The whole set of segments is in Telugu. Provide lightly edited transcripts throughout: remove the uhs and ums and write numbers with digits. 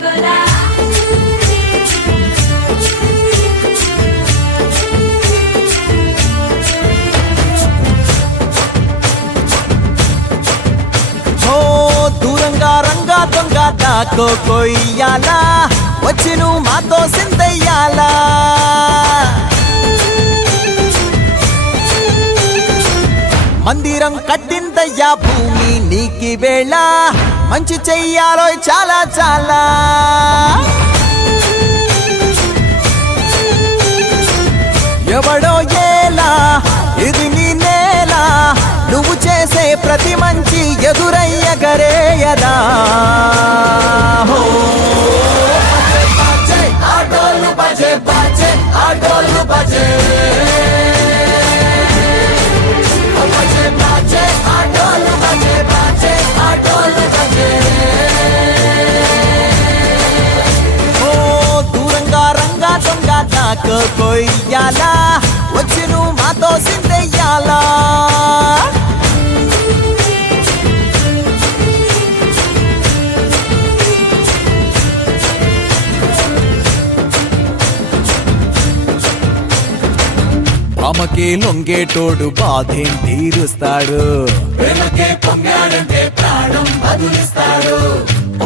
గోలా దూరంగా రంగా దొంగ దాకో కొయ్యాలా వచ్చి నువ్వు మాతో సిందయ్యాలా మందిరం కట్టిందయ్యా భూమి నీకి వేళ మంచి చెయ్యాలో చాలా చాలా ఎవడో ఏలా ఇది నీ నేల నువ్వు చేసే ప్రతి మంచి ఎదురయ్యగరేయదా ఆటోలు బజే బజే ఆటోలు బజే దూరంగా రంగా దొంగ నాకు కొయ్యాలా వచ్చి నువ్వు మాతో సిందెయ్యాలా ఆమెకే లొంగేటోడు బాధేం తీరుస్తాడు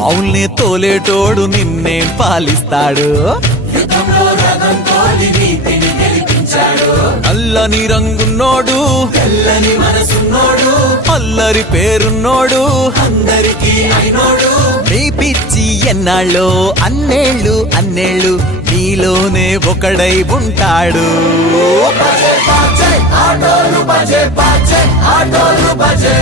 అవుల్ని తోలేటోడు నిన్నేం పాలిస్తాడు నల్లని రంగున్నోడు తెల్లని మనసున్నోడు అల్లరి పేరున్నోడు అందరికీ అయినోడు నీ పిచ్చి ఎన్నాళ్ళో అన్నేళ్ళు అన్నేళ్ళు నీలోనే ఒకడై ఉంటాడు ఆటోలు బజే బజే ఆటోలు బజే